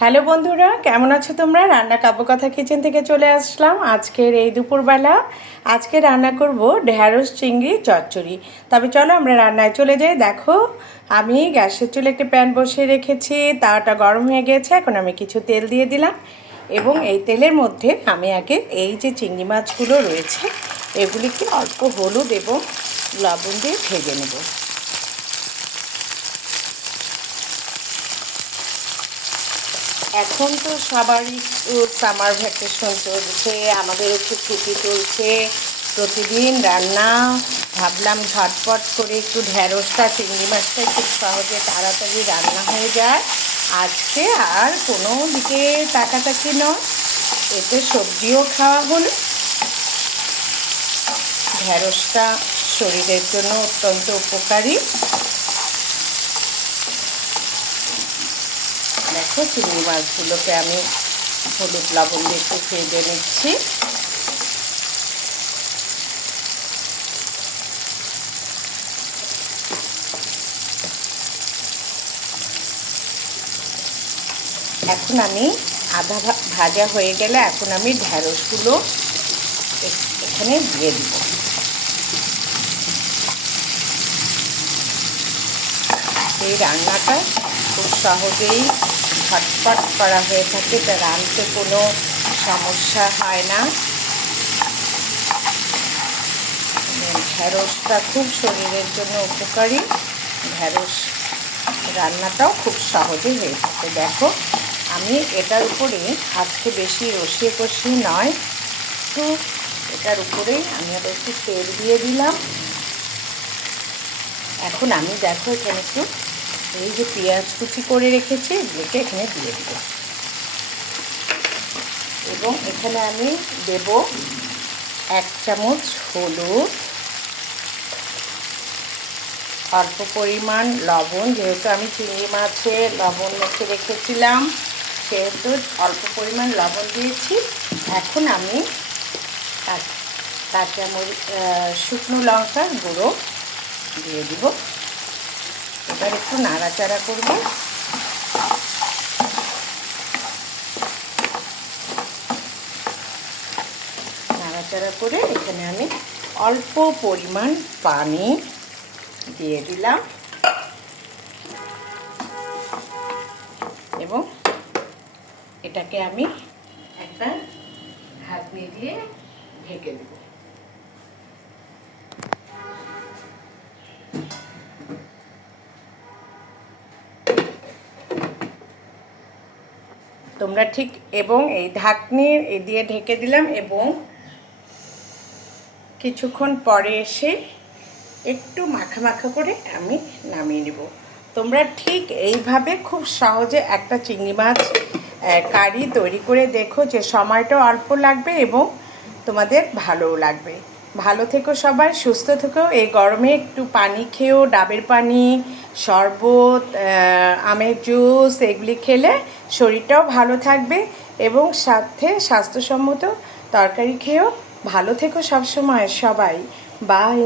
Hello বন্ধুরা, কেমন আছো তোমরা? রান্না কাব্যকথা কিচেন থেকে চলে আসলাম আজকের এই দুপুরবেলা। আজকে রান্না করব ঢ্যাঁড়স চিংড়ি চচ্চড়ি। তবে চলো আমরা রান্নায় চলে যাই। দেখো, আমি গ্যাসের চুলে একটা প্যান বসিয়ে রেখেছি, তাওয়াটা গরম হয়ে গেছে। এখন আমি কিছু তেল দিয়ে দিলাম এবং এই তেলের মধ্যে আমি আগে এই যে চিংড়ি মাছগুলো রয়েছে এগুলিকে অল্প হলুদ এবং লবণ দিয়ে ভেজে নেব। এখন তো সবারই সামার ভ্যাকেশন চলছে, আমাদের একটু ছুটি চলছে, প্রতিদিন রান্না। ভাবলাম ঝটপট করে একটু ঢ্যাঁড়সটা চিংড়ি মাছটা খুব সহজে তাড়াতাড়ি রান্না হয়ে যায়। আজকে আর কোনো দিকে তাকাতাকি নয়, এতে সবজিও খাওয়া হলো। ঢ্যাঁড়সটা শরীরের জন্য অত্যন্ত উপকারী। দেখো, চিংড়ি মাছগুলোকে আমি হলুদ লবণ দিয়ে একটু ভেজে নিচ্ছি। এখন আমি আধা ভাজা হয়ে গেলে এখন আমি ঢ্যাঁড়সগুলো এখানে দিয়ে দিব। এই রান্নাটা খুব সহজেই ঝটপট করা হয়ে থাকে, তা রাঁধতে কোনো সমস্যা হয় না। ঢ্যাঁড়সটা খুব শরীরের জন্য উপকারী। ঢ্যাঁড়স রান্নাটাও খুব সহজে হয়ে থাকে। দেখো, আমি এটার উপরে আজকে বেশি রসিয়ে কষিয়ে নয়, একটু এটার উপরেই আমি আবার একটু তেল দিয়ে দিলাম। এখন আমি দেখো এখানে একটু এই যে পেঁয়াজ কুচি করে রেখেছি এগুলোকে এখানে দিয়ে দেব এবং এখানে আমি দেব 1 চামচ হলুদ, অল্প পরিমাণ লবণ, যেহেতু আমি চিংড়ি মাছে লবণ মেখে রেখেছিলাম সেহেতু অল্প পরিমাণ লবণ দিয়েছি। এখন আমি কাঁচামরিচ শুকনো লঙ্কার গুঁড়ো দিয়ে দিব। এবার একটু নাড়াচাড়া করব। নাড়াচাড়া করে এখানে আমি অল্প পরিমাণ পানি দিয়ে দিলাম এবং এটাকে আমি একটা ঢাকনি দিয়ে ঢেকে দেব। তোমরা ঠিক এবং এই ঢাকনি দিয়ে ঢেকে দিলাম এবং কিছুক্ষণ পরে এসে একটু মাখা মাখা করে আমি নামিয়ে নেব। তোমরা ঠিক এইভাবে খুব সহজে একটা চিংড়ি মাছ কারি তৈরি করে দেখো, যে সময়টাও অল্প লাগবে এবং তোমাদের ভালোও লাগবে। ভালো থেকো সবাই, সুস্থ থেকো। এই গরমে একটু পানি খেও, ডাবের পানি, শরবত, আমের জুস এগুলি খেলে শরীরটাও ভালো থাকবে এবং সাথে স্বাস্থ্যসম্মত তরকারি খেয়েও ভালো থেকো সবসময় সবাই। বাই।